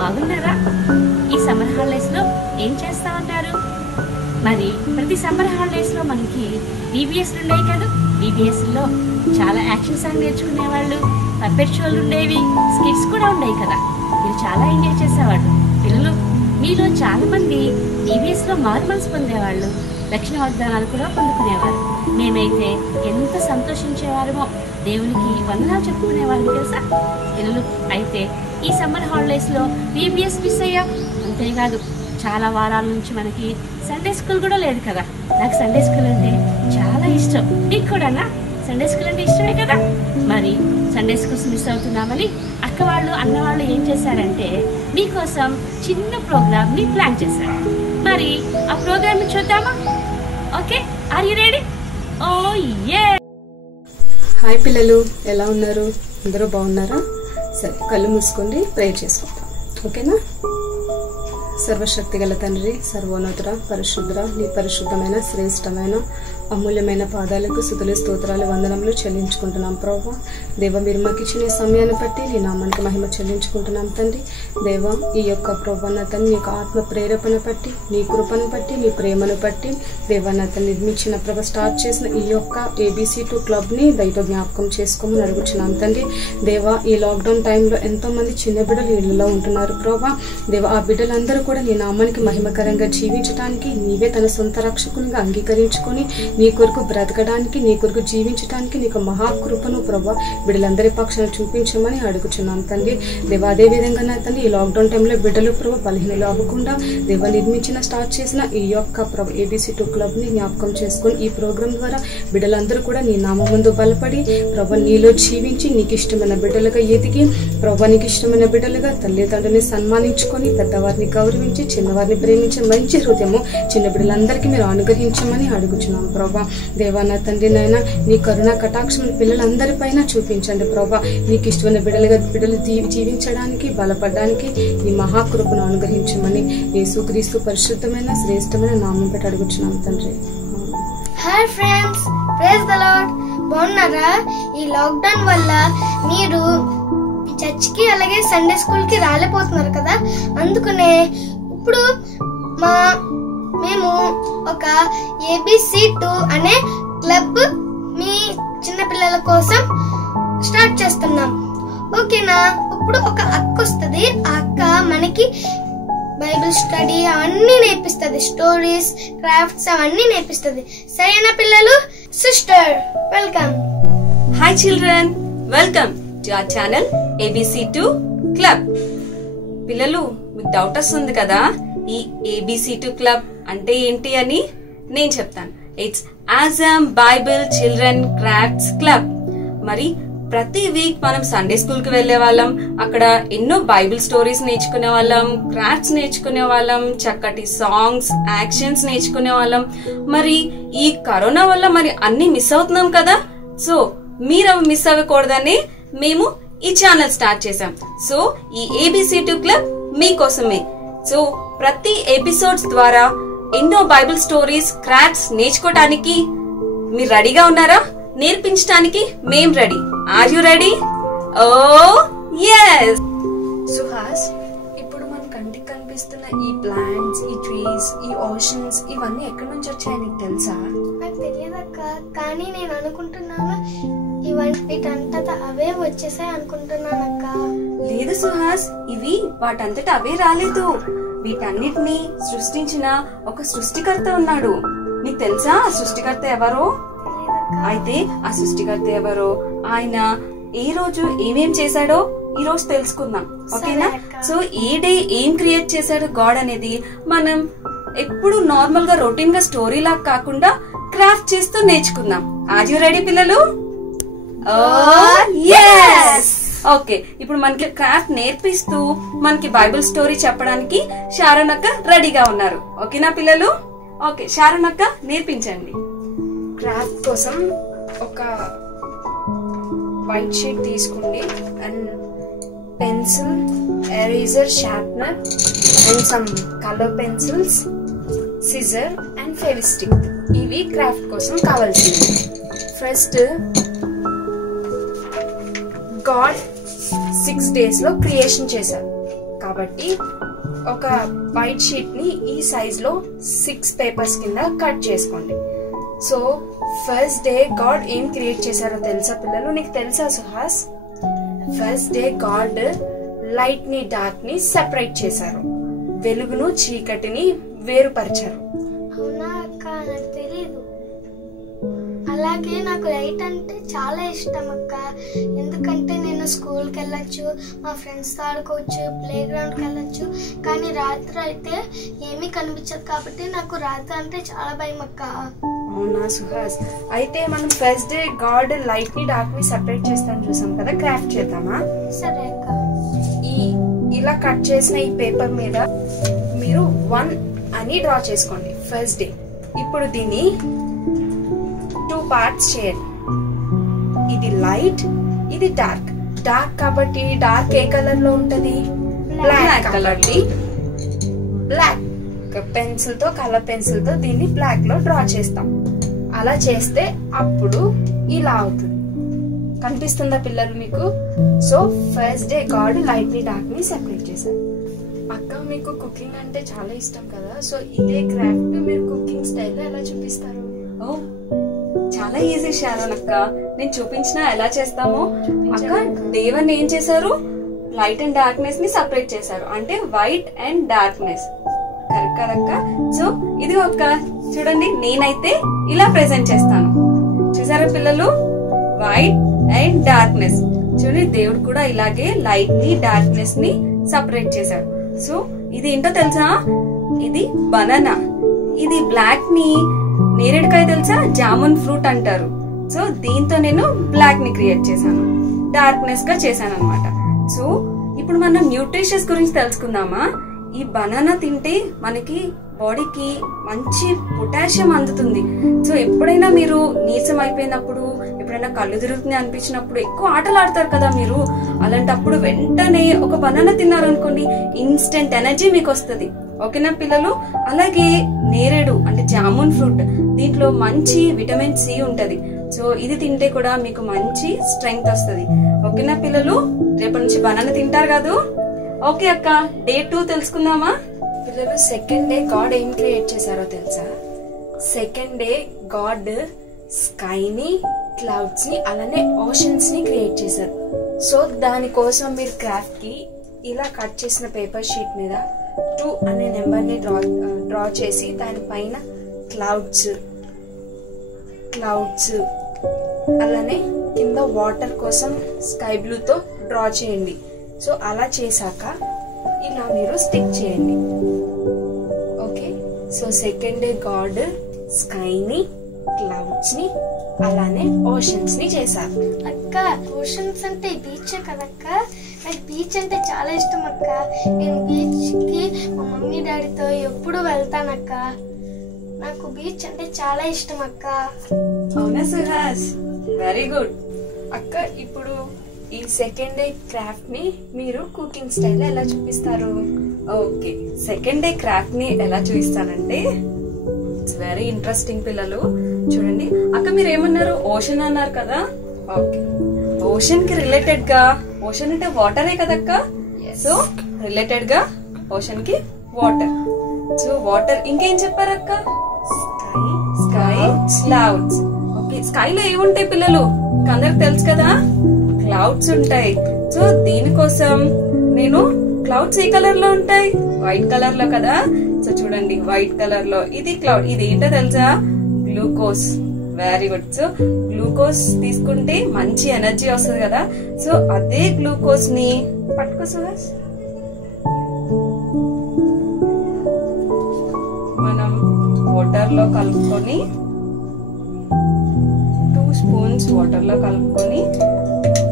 బాగున్నారా? ఈ summer holidays లో ఏం చేస్తా ఉంటారు? మరి ప్రతి సమ్మర్ హాలిడేస్ లో మనకి డిబిఎస్ ఉండేవి కదా. డిబిఎస్ లో చాలా యాక్షన్ సాంగ్ నేర్చుకునేవాళ్ళు, పప్పెట్ షోలు ఉండేవి, స్కిట్స్ కూడా ఉండేవి కదా. మీరు చాలా ఎంజాయ్ చేసేవాళ్ళు. పిల్లలు మీలో చాలా మంది డిబిఎస్ లో మార్మల్స్ పొందేవాళ్ళు, దక్షిణ వాగ్దానాలు కూడా పొందుకునేవారు. మేమైతే ఎంత సంతోషించేవారమో, దేవునికి వందనాలు చెప్పుకునేవాళ్ళు తెలుసా పిల్లలు. అయితే ఈ సమ్మర్ హాలిడేస్ లో డిబిఎస్ మిస్ అయ్యాం. అంతేకాదు చాలా వారాల నుంచి మనకి సండే స్కూల్ కూడా లేదు కదా. నాకు సండే స్కూల్ అంటే చాలా ఇష్టం. నీకు కూడానా? సండే స్కూల్ అంటే ఇష్టమే కదా. మరి సండే స్కూల్స్ మిస్ అవుతున్నామని అక్క వాళ్ళు అన్న వాళ్ళు ఏం చేశారంటే మీకోసం చిన్న ప్రోగ్రామ్ ని ప్లాన్ చేశారు. మరి ఆ ప్రోగ్రామ్ ని చూద్దామా? Okay, are you ready? Oh yay! Hi పిల్లలు, ఎలా ఉన్నారు? అందరూ బాగున్నారా? సరే, కళ్ళు మూసుకోండి, ప్రేయర్ చేసుకుంటాం. ఓకేనా? సర్వశక్తి గల తండ్రి, సర్వోన్నతుడ, పరిశుద్ధుడ, నీ పరిశుద్ధమైన శ్రేష్టమైన అమూల్యమైన పాదాలకు స్తుతులు స్తోత్రాలు వందనములు చెల్లించుకుంటున్నాం ప్రభా. దేవ, మీరు మాకు ఇచ్చిన సమయాన్ని బట్టి నీ నామానికి మహిమ చెల్లించుకుంటున్నాం తండ్రి. దేవ, ఈ యొక్క ప్రభాన తండ్రి నీ యొక్క ఆత్మ ప్రేరేపణ బట్టి, నీ కృపను బట్టి, నీ ప్రేమను బట్టి దేవన్న తను నిర్మించిన ప్రభ స్టార్ట్ చేసిన ఈ యొక్క ABC2 క్లబ్ని దయతో జ్ఞాపకం చేసుకోమని అడుగుచున్నాం తండ్రి. దేవ, ఈ లాక్డౌన్ టైంలో ఎంతో మంది చిన్న బిడ్డలు ఇళ్లలో ఉంటున్నారు ప్రభా. దేవ, ఆ బిడ్డలందరూ కూడా నీ నామానికి మహిమకరంగా జీవించడానికి నీవే తన సొంత రక్షకునిగా అంగీకరించుకొని నీ కొరకు బ్రతకడానికి, నీ కొరకు జీవించడానికి నీకు మహాకృపను ప్రభా బిడ్డలందరి పక్షాన చూపించమని అడుగుచున్నాం తండ్రి. దేవ, అదే విధంగా నా తండ్రి ఈ లాక్డౌన్ టైంలో బిడ్డలు ప్రభు బలహీనలు అవ్వకుండా దేవ నిర్మించిన స్టార్ట్ చేసిన ఈ యొక్క ప్రభు ABC2 క్లబ్ ని జ్ఞాపకం చేసుకొని ఈ ప్రోగ్రాం ద్వారా బిడ్డలందరూ కూడా నీ నామం ముందు బలపడి ప్రభు నీలో జీవించి నీకు ఇష్టమైన బిడ్డలుగా ఎదిగి ప్రభు నీకు ఇష్టమైన బిడ్డలుగా తల్లిదండ్రులని సన్మానించుకొని పెద్దవారిని గౌరవించి చిన్నవారిని ప్రేమించే మంచి హృదయము చిన్న బిడ్డలందరికీ మీరు అనుగ్రహించమని అడుగుచున్నాం ప్రభా. దేవా, నా తండ్రి నాయన నీ కరుణా కటాక్షం పిల్లలందరిపైన చూపించండి ప్రభా. నీకు ఇష్టమైన బిడ్డలు జీవించడానికి బలపడడానికి నీ మహాకృపను అనుగ్రహించమని యేసుక్రీస్తు పరిశుద్ధమైన శ్రేష్టమైన నామం పెట్టి అడుగుచున్నాం తండ్రి. Hi friends, praise the Lord. బాగున్నారా? ఈ లాక్డౌన్ వల్ల మీరు చర్చ్కి అలాగే సండే స్కూల్ కి రాలేకపోతున్నారు కదా. అందుకనే ఇప్పుడు మేము ఒక ABC2 అనే క్లబ్ మీ చిన్నపిల్లల కోసం స్టార్ట్ చేస్తున్నాం. ఓకేనా? ఇప్పుడు ఒక అక్క వస్తుంది. ఆ అక్క మనకి బైబిల్ స్టడీ అవన్నీ నేర్పిస్తుంది, స్టోరీస్, క్రాఫ్ట్స్ అవన్నీ నేర్పిస్తుంది. సరేనా పిల్లలు? Sister, welcome. Hi children, welcome to our channel ABC2 club. పిల్లలు, మీకు డౌట్ వస్తుంది కదా ఈ ABC2 క్లబ్ అంటే ఏంటి అని. నేను చెప్తాను. It's Azam Bible children crafts club. మరి ప్రతి వీక్ మనం సండే స్కూల్ కి వెళ్లే వాళ్ళం, అక్కడ ఎన్నో బైబిల్ స్టోరీస్ నేర్చుకునే వాళ్ళం, క్రాఫ్ట్స్ నేర్చుకునే వాళ్ళం, చక్కటి సాంగ్స్, యాక్షన్స్ నేర్చుకునే వాళ్ళం. మరి ఈ కరోనా వల్ల మరి అన్ని మిస్ అవుతున్నాం కదా. సో మీరు మిస్ అవ్వకూడదని మేము ఈ ఛానల్ స్టార్ట్ చేసాం. సో ఈ ABC2 క్లబ్ మీకోసమే. సో ప్రతి ఎపిసోడ్స్ ద్వారా ఎన్నో బైబిల్ స్టోరీస్, క్రాఫ్ట్స్ నేర్చుకోవడానికి మీరు రెడీగా ఉన్నారా? నేర్పించడానికి మేం ready. Are you ready? Oh yes. Suhas, ఇప్పుడు మన కంటికి కనిపిస్తున్న ఈ ప్లాంట్స్, ఈ ట్రీస్, ఈ ఓషన్స్ ఇవన్నీ ఎక్కడి నుంచి వచ్చాయి నీకు తెలుసా? నాకు తెలియదక్క, కానీ నేను అనుకుంటున్నాను వీటంతటా అవే వచ్చేసాయి అనుకుంటున్నానక్క. లేదు సుహాస్, ఇవి వాటంతట అవే రాలేదు. వీటన్నిటిని సృష్టించిన ఒక సృష్టికర్త ఉన్నాడు. నీకు తెలుసా ఆ సృష్టికర్త ఎవరో? అయితే ఆ సృష్టికర్త ఎవరో, ఆయన ఏ రోజు ఏమేం చేశాడో ఈ రోజు తెలుసుకుందాం. ఓకేనా? సో ఏ డే ఏం క్రియేట్ చేశాడు గాడ్ అనేది మనం ఎప్పుడు నార్మల్ గా రొటీన్ గా స్టోరీ లాగా కాకుండా క్రాఫ్ట్ చేస్తూ నేర్చుకుందాం. ఆర్ యు రెడీ పిల్లలు? ఓకే, ఇప్పుడు మనకి క్రాఫ్ట్ నేర్పిస్తూ మనకి బైబిల్ స్టోరీ చెప్పడానికి షారోన్ అక్క రెడీగా ఉన్నారు. ఓకేనా పిల్లలు? ఓకే, షారోన్ అక్క నేర్పించండి. క్రాఫ్ట్ కోసం ఒక వైట్ షీట్ తీసుకోండి and pencil, eraser, sharpener and some colour pencils, scissor and Fevistik. ఇవి క్రాఫ్ట్ కోసం కావాల్సింది. ఫస్ట్ గాడ్ 6 days లో క్రియేషన్ చేశారు కాబట్టి ఒక వైట్ షీట్ ని ఈ సైజ్ లో 6 పేపర్స్ కింద కట్ చేసుకోండి. సో ఫస్ట్ డే గాడ్ ఏం క్రియేట్ చేశారో తెలుసా పిల్లలు? నీకు తెలుసా Suhas? First day God light ని డార్క్ ని సెపరేట్ చేశారు, వెలుగును చీకటిని వేరుపరిచారు. అవునా అక్క, నాకు తెలీదు. అలాగే నాకు లైట్ అంటే చాలా ఇష్టం అక్క. ఎందుకంటే నేను స్కూల్కి వెళ్ళొచ్చు, మా ఫ్రెండ్స్తో ఆడుకోవచ్చు, ప్లే గ్రౌండ్కి వెళ్ళొచ్చు. కానీ రాత్రి అయితే ఏమీ కనిపించదు కాబట్టి నాకు రాత్రి అంటే చాలా భయం అక్క. అవునా సుహాస్? అయితే మనం ఫస్ట్ డే గాడ్ లైట్ ని డార్క్ ని సెపరేట్ చేస్తాం చూసాం కదా, క్రాఫ్ట్ చేద్దామా? సరే అక్క. ఇలా కట్ చేసిన ఈ పేపర్ మీద మీరు 1 అని డ్రా చేసుకోండి ఫస్ట్ డే. ఇప్పుడు దీన్ని 2 పార్ట్స్ చేయండి. ఇది లైట్, ఇది డార్క్. డార్క్ కాబట్టి డార్క్ ఏ కలర్ లో ఉంటది? Black colour. బ్లాక్ పెన్సిల్ తో, కలర్ పెన్సిల్ తో దీన్ని బ్లాక్ లో డ్రా చేస్తాం. అలా చేస్తే అప్పుడు ఇలా అవుతుంది. కనిపిస్తుందా పిల్లలు మీకు? So first day God light ని డార్క్ ని సెపరేట్ చేశారు. అక్క, మీకు కుకింగ్ అంటే చాలా ఇష్టం కదా, సో ఇదే క్రాఫ్ట్ మీరు కుకింగ్ స్టైల్లో ఎలా చూపిస్తారు? ఓ చాలా ఈజీ షారోన్ అక్క, నేను చూపించిన ఎలా చేస్తామో. అక్క దేవన్ ఏం చేశారు? లైట్ అండ్ డార్క్నెస్ ని సెపరేట్ చేశారు, అంటే వైట్ అండ్ డార్క్నెస్. కరెక్ట్ కదక్క? సో ఇది ఒక చూడండి, నేనైతే ఇలా ప్రెజెంట్ చేస్తాను. చూసారా పిల్లలు? White and darkness. చూడండి, దేవుడు కూడా ఇలాగే లైట్ ని డార్క్నెస్ ని సెపరేట్ చేశారు. సో ఇది ఏంటో తెలుసా? ఇది బనానా. ఇది బ్లాక్ ని నేరేడుకాయ తెలుసా? జామున్ ఫ్రూట్ అంటారు. సో దీంతో నేను బ్లాక్ ని క్రియేట్ చేశాను, డార్క్నెస్ గా చేశాను అనమాట. సో ఇప్పుడు మనం న్యూట్రిషన్స్ గురించి తెలుసుకుందామా? ఈ బనానా తింటే మనకి బాడీకి మంచి పొటాషియం అందుతుంది. సో ఎప్పుడైనా మీరు నీరసం అయిపోయినప్పుడు, ఎప్పుడైనా కళ్ళు తిరుగుతుంది అనిపించినప్పుడు, ఎక్కువ ఆటలు ఆడతారు కదా మీరు, అలాంటప్పుడు వెంటనే ఒక బనానా తిన్నారనుకోండి, ఇన్స్టెంట్ ఎనర్జీ మీకు వస్తుంది. ఓకేనా పిల్లలు? అలాగే నేరేడు అంటే జామున్ ఫ్రూట్, దీంట్లో మంచి విటమిన్ సి ఉంటది. సో ఇది తింటే కూడా మీకు మంచి స్ట్రెంగ్త్ వస్తుంది. ఓకేనా పిల్లలు? రేపటి నుంచి బనానా తింటారు కాదు? ఓకే అక్క, డే 2 తెలుసుకుందామా? పిల్లలు, సెకండ్ డే గాడ్ ఏం క్రియేట్ చేశారో తెలుసా? సెకండ్ డే గాడ్ స్కైని, క్లౌడ్స్ ని, అలానే ఓషన్స్ ని క్రియేట్ చేశారు. సో దానికోసం మీరు క్రాఫ్ట్ కి ఇలా కట్ చేసిన పేపర్ షీట్ మీద 2 అనే నెంబర్ ని డ్రా చేసి దానిపైన క్లౌడ్స్ అలానే కింద వాటర్ కోసం స్కై బ్లూ తో డ్రా చేయండి. సో అలా చేశాక ఇలా మీరు స్టిక్ చేయండి. Okay, so second day God స్కైని, క్లౌడ్స్ ని, అలానే ఓషన్స్ ని చేశారు. అక్క, ఓషన్స్ అంటే బీచ్ కదక్క? నాకు బీచ్ అంటే చాలా ఇష్టం అక్క. నేను బీచ్ కి మా మమ్మీ డాడీతో ఎప్పుడు వెళ్తానక్క. నాకు బీచ్ అంటే చాలా ఇష్టం అక్క. అవునా సుహాస్? వెరీ గుడ్ అక్క. ఇప్పుడు ఈ సెకండ్ డే క్రాఫ్ట్ ని మీరు కుకింగ్ స్టైల్ ఎలా చూపిస్తారు? ఓకే, సెకండ్ డే క్రాఫ్ట్ ని ఎలా చూపిస్తానంటే, ఇట్స్ వెరీ ఇంట్రెస్టింగ్ పిల్లలు. చూడండి అక్క, మీరు ఏమన్నారు? ఓషన్ అన్నారు కదా. ఓకే, ఓషన్ కి రిలేటెడ్ గా, ఓషన్ అంటే వాటరే కదక్క. సో రిలేటెడ్ గా ఓషన్ కి వాటర్. సో వాటర్ ఇంకేం చెప్పారక్క? Sky, clouds. ఓకే, స్కైలో ఏముంటాయి పిల్లలు? అందరికి తెలుసు కదా, క్లౌడ్స్ ఉంటాయి. సో దీనికోసం నేను క్లౌడ్స్ ఏ కలర్ లో ఉంటాయి? వైట్ కలర్ లో కదా. సో చూడండి, వైట్ కలర్ లో ఇది క్లౌడ్. ఇది ఏంటో తెలుసా? Glucose. Very good. So glucose తీసుకుంటే మంచి ఎనర్జీ వస్తుంది కదా. సో అదే గ్లూకోజ్ ని పట్టుకో సుహాస్. మనం వాటర్ లో కలుపుకొని 2 స్పూన్స్ వాటర్ లో కలుపుకొని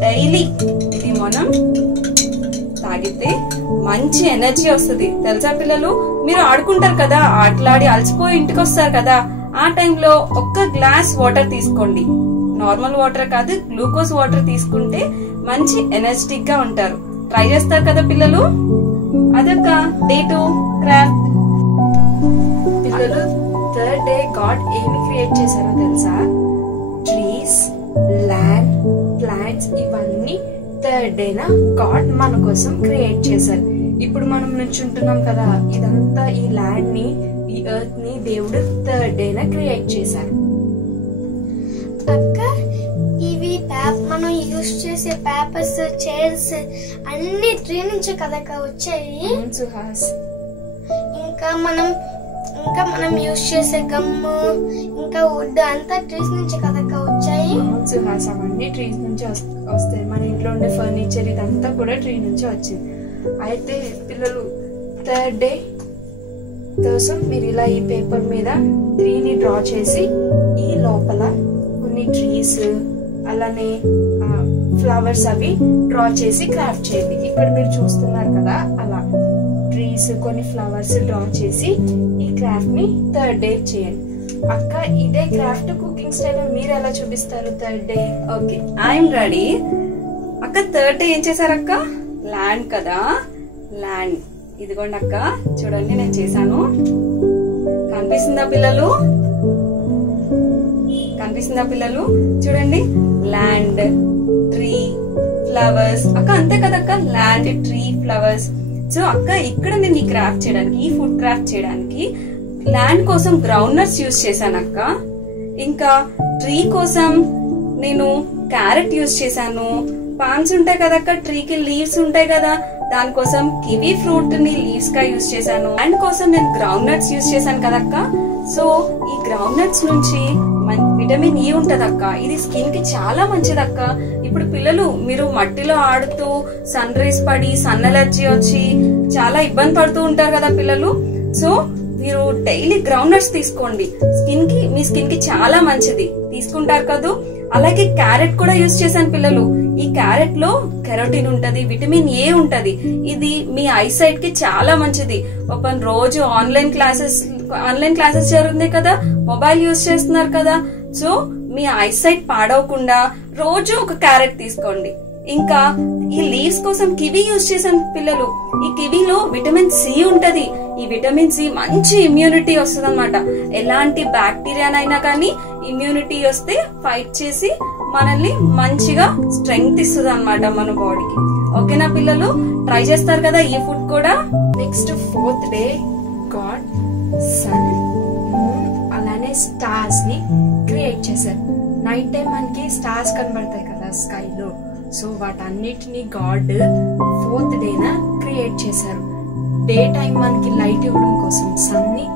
డైలీ ఇది మనం తాగితే మంచి ఎనర్జీ వస్తుంది తెలుసా పిల్లలు? మీరు ఆడుకుంటారు కదా, ఆటలాడి అలసిపోయి ఇంటికి వస్తారు కదా, ఆ టైంలో ఒక్క గ్లాస్ వాటర్ తీసుకోండి. నార్మల్ వాటర్ కాదు, గ్లూకోజ్ వాటర్ తీసుకుంటే మంచి ఎనర్జెటిక్ గా ఉంటారు. ట్రై చేస్తారు కదా పిల్లలు? అదొక డే 2 క్రాఫ్ట్. పిల్లలు, థర్డ్ డే గాడ్ ఏమి క్రియేట్ చేశారో తెలుసా? ట్రీస్, ల్యాండ్, ప్లాంట్స్, ఇవన్నీ థర్డ్ డేన గాడ్ మన కోసం క్రియేట్ చేశారు. ఇప్పుడు మనం నుంచుంటున్నాం కదా, ఇదంతా ఈ ల్యాండ్ ని, ఈ ఎర్త్ ని దేవుడు థర్డ్ డేన క్రియేట్ చేశారు. అక్క ఇవి మనం యూజ్ చేసే పేపర్స్, చైర్స్ అన్ని ట్రీ నుంచి కదక్క వచ్చాయి. సుహాస్, ఇంకా మనం యూజ్ చేసే గమ్ము, ఇంకా వుడ్ అంతా ట్రీస్ నుంచి కదక్క వచ్చాయి. సుహాస్, అవన్నీ ట్రీస్ నుంచి వస్తాయి. మన ఇంట్లో ఉండే ఫర్నిచర్ ఇదంతా కూడా ట్రీ నుంచి వచ్చింది. అయితే పిల్లలు థర్డ్ డే కోసం మీరు ఇలా ఈ పేపర్ మీద 3ని డ్రా చేసి ఈ లోపల కొన్ని ట్రీస్ అలానే ఫ్లవర్స్ అవి డ్రా చేసి క్రాఫ్ట్ చేయండి. ఇక్కడ మీరు చూస్తున్నారు కదా, అలా ట్రీస్ కొన్ని ఫ్లవర్స్ డ్రా చేసి ఈ క్రాఫ్ట్ ని థర్డ్ డే చేయండి. అక్క ఇదే క్రాఫ్ట్ కుకింగ్ స్టైల్ మీరు ఎలా చూపిస్తారు third day? Okay, I'm ready. అక్క థర్డ్ డే ఏం చేశారు అక్క? ల్యాండ్ కదా, ల్యాండ్. ఇదిగోండి అక్క, చూడండి నేను చేశాను. కనిపిస్తుందా పిల్లలు? కనిపిస్తుందా పిల్లలు? చూడండి, ల్యాండ్, ట్రీ, ఫ్లవర్స్. అక్క అంతే కదక్క, ల్యాండ్, ట్రీ, ఫ్లవర్స్. సో అక్క ఇక్కడ నేను ఈ క్రాఫ్ట్ చేయడానికి, ఈ ఫుడ్ క్రాఫ్ట్ చేయడానికి ల్యాండ్ కోసం గ్రౌండ్ నట్స్ యూజ్ చేశాను అక్క. ఇంకా ట్రీ కోసం నేను క్యారెట్ యూజ్ చేశాను. పాన్స్ ఉంటాయి కదక్క, ట్రీకి లీవ్స్ ఉంటాయి కదా, దానికోసం కివీ ఫ్రూట్ ని లీవ్స్ గా యూజ్ చేశాను. ల్యాండ్ కోసం నేను గ్రౌండ్ నట్స్ యూజ్ చేశాను కదక్క. సో ఈ గ్రౌండ్ నట్స్ నుంచి విటమిన్ ఈ ఉంటదక్క. ఇది స్కిన్ కి చాలా మంచిదక్క. ఇప్పుడు పిల్లలు మీరు మట్టిలో ఆడుతూ సన్ రైజ్ పడి సన్ ఎలర్జీ వచ్చి చాలా ఇబ్బంది పడుతూ ఉంటారు కదా పిల్లలు. సో మీరు డైలీ గ్రౌండ్ నట్స్ తీసుకోండి, మీ స్కిన్ కి చాలా మంచిది. తీసుకుంటారు కదా. అలాగే క్యారెట్ కూడా యూజ్ చేశాను పిల్లలు. ఈ క్యారెట్ లో కెరోటిన్ ఉంటది, విటమిన్ ఏ ఉంటది. ఇది మీ ఐసైట్ కి చాలా మంచిది. ఒక రోజు ఆన్లైన్ క్లాసెస్ జరుగుతుంది కదా, మొబైల్ యూజ్ చేస్తున్నారు కదా. సో మీ ఐసైట్ పాడవకుండా రోజు ఒక క్యారెట్ తీసుకోండి. ఇంకా ఈ లీవ్స్ కోసం కివీ యూజ్ చేశాను పిల్లలు. ఈ కివీలో విటమిన్ సి ఉంటది. ఈ విటమిన్ సి మంచి ఇమ్యూనిటీ వస్తుంది అనమాట. ఎలాంటి బ్యాక్టీరియానైనా కానీ ఇమ్యూనిటీ వస్తే ఫైట్ చేసి మనల్ని మంచిగా స్ట్రెంగ్త్ ఇస్తుంది అనమాట మన బాడీకి. ఓకేనా పిల్లలు? ట్రై చేస్తారు కదా ఈ ఫుడ్ కూడా. Next 4th day God sun, moon అలానే స్టార్స్ ని క్రియేట్ చేశారు. నైట్ టైం మనకి స్టార్స్ కనబడతాయి కదా స్కైలో. సో వాటన్నిటిని గాడ్ 4th డేన క్రియేట్ చేశారు. డే టైం మనకి లైట్ ఇవ్వడం కోసం సన్ ని,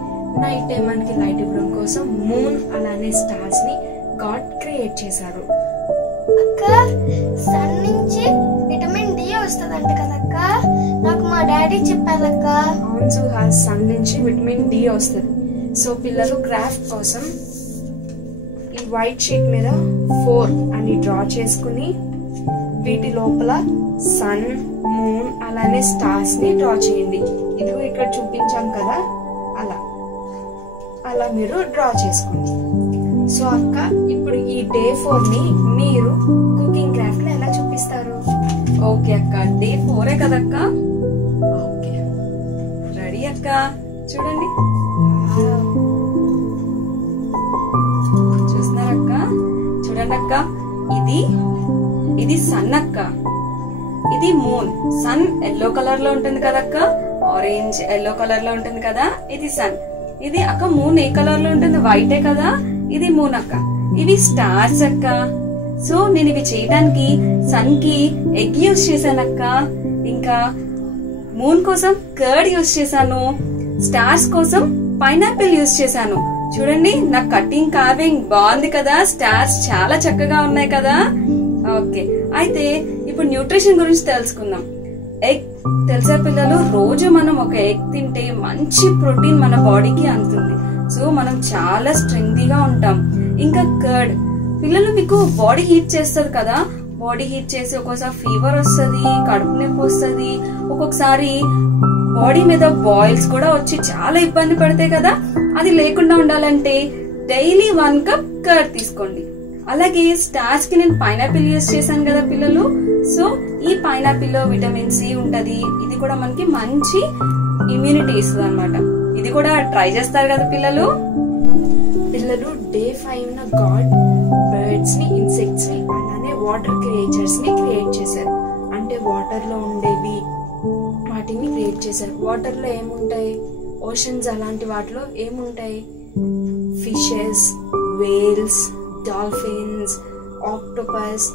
నైట్ టైం మనకి లైట్ ఇవ్వడం కోసం మూన్ అలానే స్టార్స్ ని గాడ్ క్రియేట్ చేశారు. అక్క సన్ నుంచి విటమిన్ డి వస్తుందంట కదక్క, నాకు మా డాడీ చెప్పారక్క. అవును సుహాస్, సన్ నుంచి విటమిన్ డి వస్తుంది. సో పిల్లలు క్రాఫ్ట్ కోసం ఈ వైట్ షీట్ మీద 4 అని డ్రా చేసుకుని వీటి లోపల సన్, మూన్ అలానే స్టార్స్ ని డ్రా చేయండి. ఇదిగో ఇక్కడ చూపించాం కదా, అలా మీరు డ్రా చేసుకోండి. సో అక్క ఇప్పుడు ఈ డే 4 ని మీరు కుకింగ్ క్రాఫ్ట్ లో ఎలా చూపిస్తారు? ఓకే అక్క, డే 4 కదక్క. ఓకే రెడీ అక్క. చూడండి, చూస్తున్నారక్క? చూడండి అక్క, ఇది సన్ అక్క, ఇది మూన్. సన్ ఎల్లో కలర్ లో ఉంటుంది కదక్క, ఆరెంజ్ ఎల్లో కలర్ లో ఉంటుంది కదా, ఇది సన్. ఇది అక్క మూన్ ఏ కలర్ లో ఉంటుంది? వైటే కదా, ఇది మూన్ అక్క. ఇవి స్టార్స్ అక్క. సో నేను ఇవి చేయడానికి సన్ కి ఎగ్ యూజ్ చేశానక్క. ఇంకా మూన్ కోసం కర్డ్ యూజ్ చేశాను. స్టార్స్ కోసం పైనాపిల్ యూజ్ చేశాను. చూడండి నా కటింగ్ కార్వింగ్ బాగుంది కదా, స్టార్స్ చాలా చక్కగా ఉన్నాయి కదా. ఓకే, అయితే ఇప్పుడు న్యూట్రిషన్ గురించి తెలుసుకుందాం. ఎగ్ తెలుసా పిల్లలు? రోజు మనం ఒక ఎగ్ తింటే మంచి ప్రోటీన్ మన బాడీకి అందుతుంది. సో మనం చాలా స్ట్రెంగ్తీగా ఉంటాం. ఇంకా కర్డ్ పిల్లలు, మీకు బాడీ హీట్ చేస్తారు కదా, బాడీ హీట్ చేసి ఒక్కోసారి ఫీవర్ వస్తుంది, కడుపు నొప్పి వస్తుంది, ఒక్కొక్కసారి బాడీ మీద బాయిల్స్ కూడా వచ్చి చాలా ఇబ్బంది పడతాయి కదా. అది లేకుండా ఉండాలంటే డైలీ 1 కప్ కర్డ్ తీసుకోండి. అలాగే స్టార్స్ కి నేను పైనాపిల్ యూజ్ చేశాను కదా పిల్లలు. సో ఈ పైనాపిల్ లో విటమిన్ సి ఉంటది. ఇది కూడా మనకి మంచి ఇమ్యూనిటీ ఇస్తుంది అనమాట. ఇది కూడా ట్రై చేస్తారు కదా పిల్లలు. పిల్లలు డే 5 గాడ్ బర్డ్స్ ని, ఇన్సెక్ట్స్ ని అలానే వాటర్ క్రియేచర్స్ ని క్రియేట్ చేశారు. అంటే వాటర్ లో ఉండేవి, వాటిని క్రియేట్ చేశారు. వాటర్లో ఏముంటాయి, ఓషన్స్ అలాంటి వాటిలో ఏముంటాయి, fishes, whales, dolphins, octopus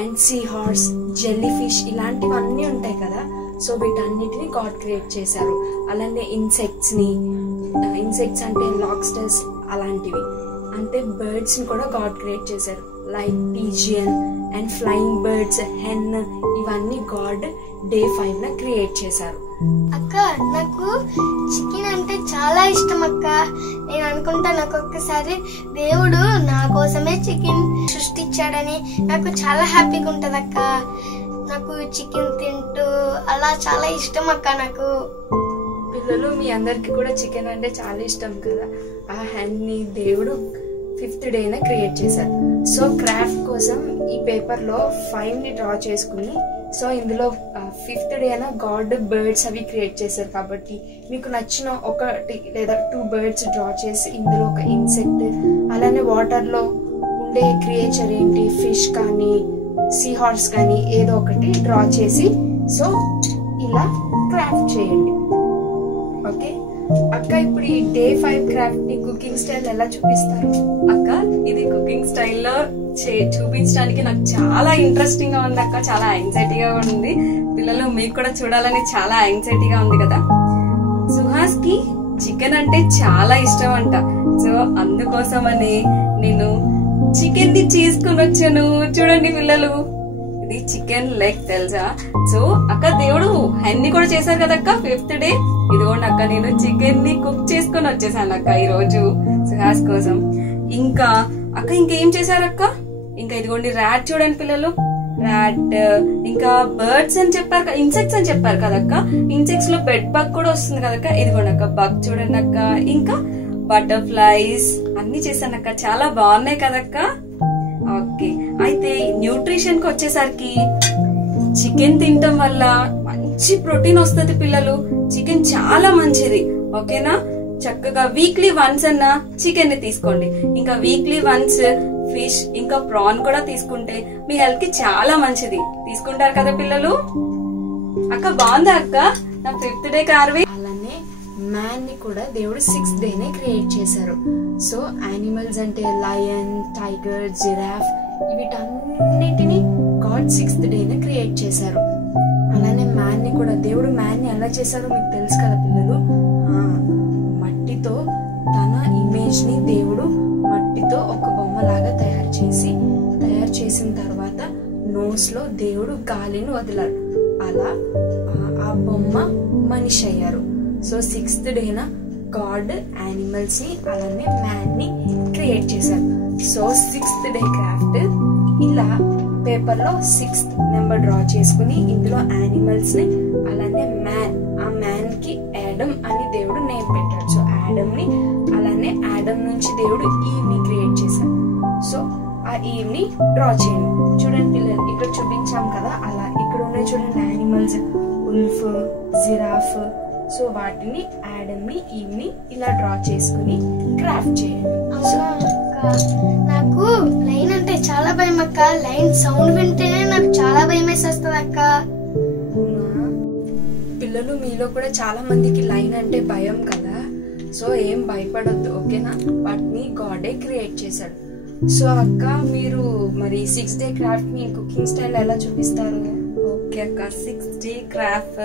and seahorse, jellyfish ఇలాంటివన్నీ ఉంటాయి కదా. సో వీటన్నిటిని గాడ్ క్రియేట్ చేశారు. అలానే ఇన్సెక్ట్స్ అంటే లాబ్స్టర్స్ అలాంటివి, అంటే బర్డ్స్ ని కూడా గాడ్ క్రియేట్ చేశారు. Like pigeon and flying birds, hen, ఇవన్నీ గాడ్ డే 5 క్రియేట్ చేశారు. అక్క నాకు చికెన్ అంటే చాలా ఇష్టం అక్క. నేను అనుకుంటాను ఒక్కొక్కసారి దేవుడు నా కోసమే చికెన్ సృష్టించాడని. నాకు చాలా హ్యాపీగా ఉంటది అక్క. నాకు చికెన్ తింటూ అలా చాలా ఇష్టం అక్క. నాకు పిల్లలు మీ అందరికి కూడా చికెన్ అంటే చాలా ఇష్టం కదా. ఆ హ్యాండ్ని దేవుడు 5th డేన క్రియేట్ చేశారు. సో క్రాఫ్ట్ కోసం ఈ పేపర్లో 5ని డ్రా చేసుకుని, సో ఇందులో 5th డేన గాడ్ బర్డ్స్ అవి క్రియేట్ చేశారు కాబట్టి మీకు నచ్చిన 1 లేదా 2 బర్డ్స్ డ్రా చేసి ఇందులో ఒక ఇన్సెక్ట్, అలానే వాటర్లో ఉండే క్రియేచర్ ఏంటి, ఫిష్ కానీ సీ హార్స్ కానీ ఏదో ఒకటి డ్రా చేసి సో ఇలా క్రాఫ్ట్ చేయండి. ఓకే అక్క, ఇప్పుడు ఈ డే 5 క్రాఫ్ట్ ని కుకింగ్ స్టైల్ ఎలా చూపిస్తారు? అక్క ఇది కుకింగ్ స్టైల్లో చూపించడానికి నాకు చాలా ఇంట్రెస్టింగ్ గా ఉంది అక్క. చాలా యాంగ్జైటీగా ఉంది. పిల్లలు మీకు కూడా చూడాలని చాలా యాంగ్జైటీగా ఉంది కదా. సుహాస్ కి చికెన్ అంటే చాలా ఇష్టం అంట. సో అందుకోసమని నేను చికెన్ ని చేసుకుని వచ్చాను. చూడండి పిల్లలు, ఇది చికెన్ లెగ్ తెలుసా. సో అక్క దేవుడు హెన్ని కూడా చేశారు కదా అక్క 5th డే. ఇదిగోండి అక్క, నేను చికెన్ ని కుక్ చేసుకుని వచ్చేసాను అక్క ఈ రోజు సుహాస్ కోసం. ఇంకా అక్క ఇంకేం చేశారు అక్క? ఇంకా ఇదిగోండి ర్యాట్ చూడండి పిల్లలు, ర్యాట్, ఇంకా బర్డ్స్ అని చెప్పారు కదా, ఇన్సెక్ట్స్ అని చెప్పారు కదక్క. ఇన్సెక్ట్స్ లో బెడ్ బగ్ కూడా వస్తుంది కదక్క. ఇదిగోండి అక్క బగ్ చూడండి అక్క. ఇంకా బటర్ఫ్లైస్ అన్ని చేశాను అక్క. చాలా బాగున్నాయి కదక్క. ఓకే, అయితే న్యూట్రిషన్ కి వచ్చేసరికి చికెన్ తినటం వల్ల మంచి ప్రోటీన్ వస్తుంది పిల్లలు. చికెన్ చాలా మంచిది. ఓకేనా, చక్కగా వీక్లీ వన్స్ అన్నా చికెన్ ని తీసుకోండి. ఇంకా వీక్లీ వన్స్ ఫిష్ ఇంకా ప్రాన్ కూడా తీసుకుంటే మీ హెల్త్ కి చాలా మంచిది. తీసుకుంటారు కదా పిల్లలు. అక్క బాగుందా అక్క నా 5th డే కార్వి? అలానే మ్యాన్ ని కూడా దేవుడు 6th డేనే క్రియేట్ చేశారు. సో యానిమల్స్ అంటే లయన్, టైగర్, జిరాఫ్ వీటన్నిటిని గాడ్ 6th డేనే క్రియేట్ చేశారు. అలానే మ్యాన్ ని కూడా దేవుడు మ్యాన్ ని ఎలా చేశారో మీకు తెలుసు కదా పిల్లలు. మట్టితో తన ఇమేజ్ ని దేవుడు మట్టితో ఒక బొమ్మలాగా తయారు చేసిన తర్వాత నోస్ లో దేవుడు గాలిని వదిలారు. అలా ఆ బొమ్మ మనిషి అయ్యారు. సో 6th డేన గాడ్ యానిమల్స్ ని అలానే మ్యాన్ ని క్రియేట్ చేశారు. సో 6th డే క్రాఫ్ట్ ఇలా పేపర్ లో 6th నెంబర్ డ్రా చేసుకుని ఇందులో యానిమల్స్ ని అలానే మ్యాన్, ఆ మ్యాన్ కి యాడమ్ అని దేవుడు నేమ్ పెట్టాడు. సో యాడమ్ ని అలానే యాడమ్ నుంచి దేవుడు ఈవ్ ని క్రియేట్ చేశారు. సో ఆ ఈవ్ ని డ్రా చేయండి. చూడండి పిల్లలు, ఇక్కడ చూపించాం కదా అలా ఇక్కడ ఉన్నాయి చూడండి యానిమల్స్, ఉల్ఫ్, జిరాఫ్. సో వాటిని యాడమ్ ని ఈవ్ ని ఇలా డ్రా చేసుకుని క్రాఫ్ట్ చేయండి. నాకు లైన్ అంటే చాలా భయం అక్క. లైన్ సౌండ్ వింటేనే నాకు చాలా భయం వేసేస్తుంది అక్క. పిల్లలు మీలో కూడా చాలా మందికి లైన్ అంటే భయం కదా. సో ఏం భయపడొద్దు, ఓకేనా. వాటిని గాడే క్రియేట్ చేశాడు. సో అక్క మీరు మరి 6th డే క్రాఫ్ట్ ని కుకింగ్ స్టైల్ ఎలా చూపిస్తారు? ఓకే అక్క, 6th day craft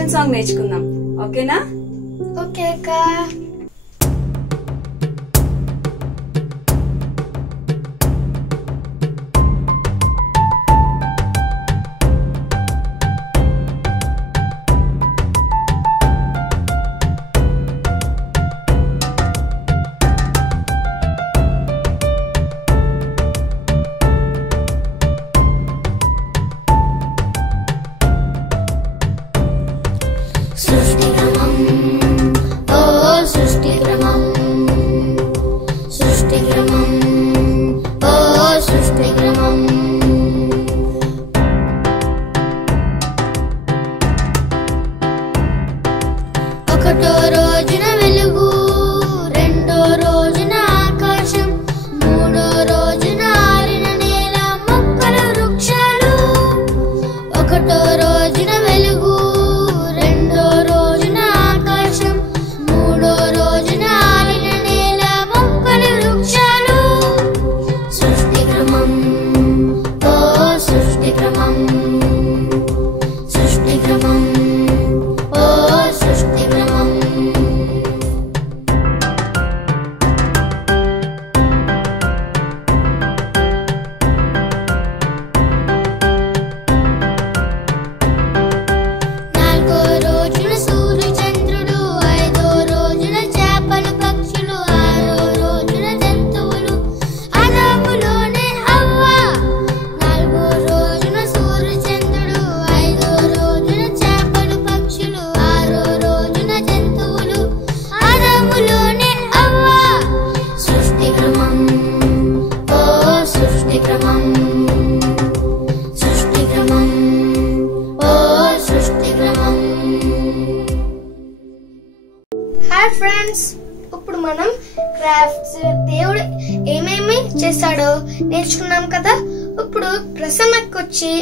action song నేర్చుకుందాం. ఓకేనా? ఓకే అక్క. ఒకటో రోజున వెలుగు, రెండో రోజున ఆకాశం, మూడో రోజున ఆరిన నేల, మొక్కలు, వృక్షాలు. ఒకటో రోజున వెలుగు, రెండో రోజున ఆకాశం, మూడో రోజున ఆరిన నేల, మొక్కలు, వృక్షాలు. సృష్టి క్రమం, ఓ సృష్టి క్రమం, సృష్టి క్రమం, ఓ సృష్టి క్రమం. నాలుగో రోజున సూర్య చంద్రుడు, ఐదో రోజున చేపలు పక్షులు, ఆరో రోజున జంతువులు, ఆదాములోనే హవ్వ. నాలుగో రోజున సూర్య చంద్రుడు, ఐదో రోజున చేపలు పక్షులు, ఆరో రోజున జంతువులు, ఆదాములోనే హవ్వ. సృష్టి క్రమం, ఓ సృష్టి క్రమం, సృష్టి క్రమం, ఓ సృష్టి క్రమం. హాయ్ ఫ్రెండ్స్, ఇప్పుడు మనం క్రాఫ్ట్స్, దేవుడు ఏమేమి చేశాడో నేర్చుకున్నాం కదా. ఇప్పుడు ప్రసన్నకు వచ్చి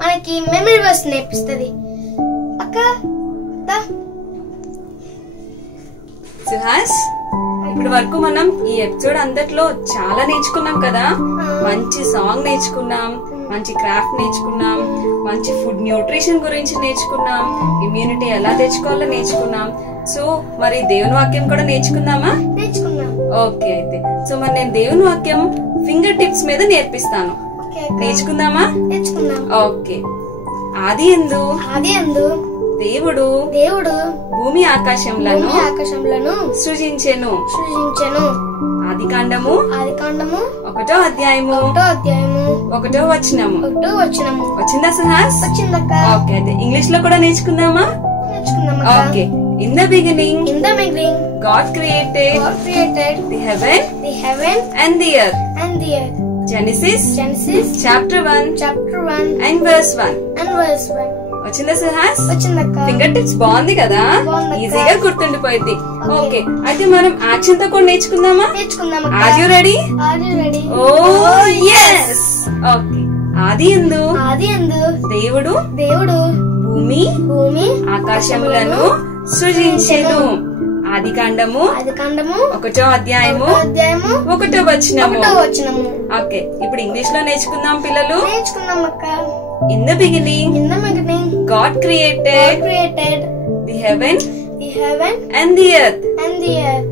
మనకి మెమరీ వర్స్ నేర్పిస్తుంది. అక్క దా. సుహాస్, ఇప్పటి వరకు మనం ఈ ఎపిసోడ్ అంతట్లో చాలా నేర్చుకున్నాం కదా. మంచి సాంగ్ నేర్చుకున్నాం, మంచి క్రాఫ్ట్ నేర్చుకున్నాం, మంచి ఫుడ్ న్యూట్రిషన్ గురించి నేర్చుకున్నాం, ఇమ్యూనిటీ ఎలా తెచ్చుకోవాలో నేర్చుకున్నాం. సో మరి దేవుని వాక్యం కూడా నేర్చుకుందామా? నేర్చుకున్నాం. ఓకే, అయితే సో మరి నేను దేవుని వాక్యం ఫింగర్ టిప్స్ మీద నేర్పిస్తాను. ఓకే అక్క. నేర్చుకుందామా? నేర్చుకున్నాం. ఓకే. ఆది యందు ఆది యందు దేవుడు దేవుడు భూమి ఆకాశములను భూమి ఆకాశములను సృజించెను. సృజించెను. ఆదికాండము ఆదికాండము 1వ అధ్యాయము 1వ అధ్యాయము 1వ వచనము. 1వ వచనము. వచ్చిందా సుహాస్? వచ్చిందక్క. ఓకే, అయితే ఇంగ్లీష్ లో కూడా నేర్చుకుందామా? నేర్చుకున్నాం. Okay. In the beginning In the beginning, God created God created the heaven the heaven and the earth. and the earth. Genesis Genesis chapter 1 chapter 1 and verse 1. and verse 1. వచ్చిందా Suhas? వచ్చిందక్క. Finger tips బాగుంది కదా, బాగుందక్క. ఈజీగా గుర్తుండిపోయింది. Okay. Okay, అయితే మనం action తో కూడా నేర్చుకుందామా? నేర్చుకుందాం. Are you ready? Are you ready? Oh yes. Okay. ఆది యందు ఆది యందు దేవుడు దేవుడు భూమి భూమి ఆకాశములను సృజించెను. ఆదికాండము ఆదికాండము 1వ అధ్యాయము 1వ అధ్యాయము 1వ వచనము. 1వ వచనము. ఓకే, ఇప్పుడు ఇంగ్లీష్ లో నేర్చుకుందాం పిల్లలు. నేర్చుకుందాం అక్క. In the beginning In the beginning, God God created created the heaven the heaven and the earth. and the earth.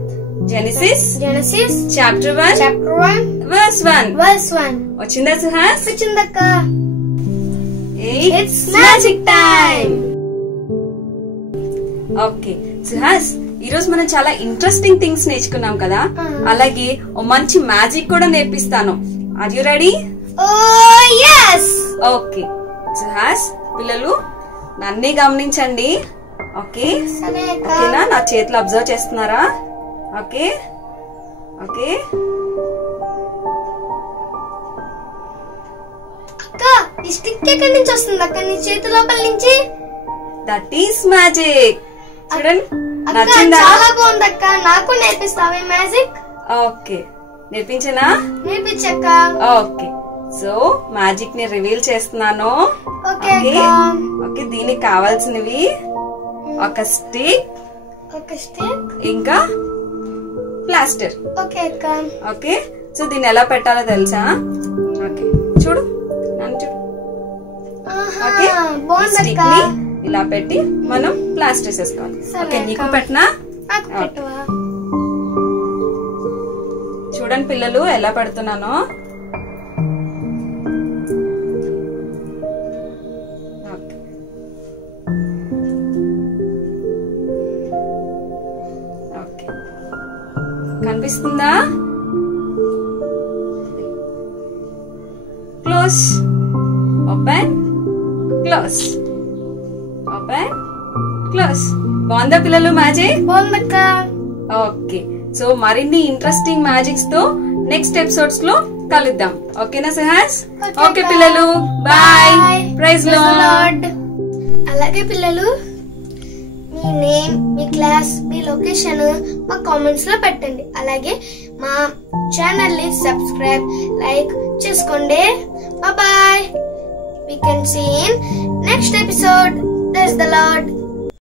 Genesis Genesis chapter 1 chapter 1 verse 1. verse 1. వచ్చిందా సుహాస్? వచ్చిందక్క. It's magic time. ఓకే సుహాస్, ఈ రోజు మనం చాలా ఇంట్రెస్టింగ్ థింగ్స్ నేర్చుకున్నాం కదా, అలాగే ఓ మంచి మ్యాజిక్ కూడా నేర్పిస్తాను. Are you ready? Oh yes. Okay Suhas, పిల్లలు నన్నే గమనించండి. ఓకే సరే అక్క. ఓకేనా? నా చేతులు అబ్జర్వ్ చేస్తున్నారా? Okay okay. అక్క, ఈ స్టిక్ ఎక్కడి నుంచి వస్తుంది అక్క? నీ చేతి లోపల నుంచి? That is magic. చూడండి, అక్క నచ్చిందా? చాలా బాగుంది అక్క. నాకు నేర్పిస్తావా మ్యాజిక్? ఓకే, నేర్పించనా? నేర్పించక్క. ఓకే, సో మ్యాజిక్ ని రివీల్ చేస్తున్నాను. ఓకే ఓకే అక్క. ఓకే, దీనికి కావాల్సినవి ఒక స్టిక్, ఒక స్టిక్. ఇంకా ప్లాస్టర్. ఓకే అక్క. ఓకే, సో దీన్ని ఎలా పెట్టాలో తెలుసా? ఓకే చూడు, నన్ను చూడు. ఆహా, ఓకే, బాగుంది స్టిక్ అక్క. ని ఇలా పెట్టి మనం ప్లాస్టర్ వేసేసుకోవాలి. ఓకే, నీకు పెట్టనా? నాకు పెట్టవా? చూడండి పిల్లలు ఎలా పెడుతున్నానో. ఓకే, కనిపిస్తుందా? Close, open, close, open, close. బాగుందా పిల్లలు మ్యాజిక్? బాగుందక్క. ఓకే, సో మరిన్ని ఇంట్రెస్టింగ్ మ్యాజిక్స్ తో నెక్స్ట్ ఎపిసోడ్స్ లో కలుద్దాం. ఓకేనా సుహాస్? ఓకే పిల్లలు, బాయ్. Praise Lord. అలాగే పిల్లలు, మీ నేమ్, మీ క్లాస్, మీ లొకేషన్ మా కామెంట్స్ లో పెట్టండి. అలాగే మా ఛానల్ ని సబ్స్క్రైబ్, లైక్ చేసుకోండి. Bye. We can see in next episode. Praise the Lord.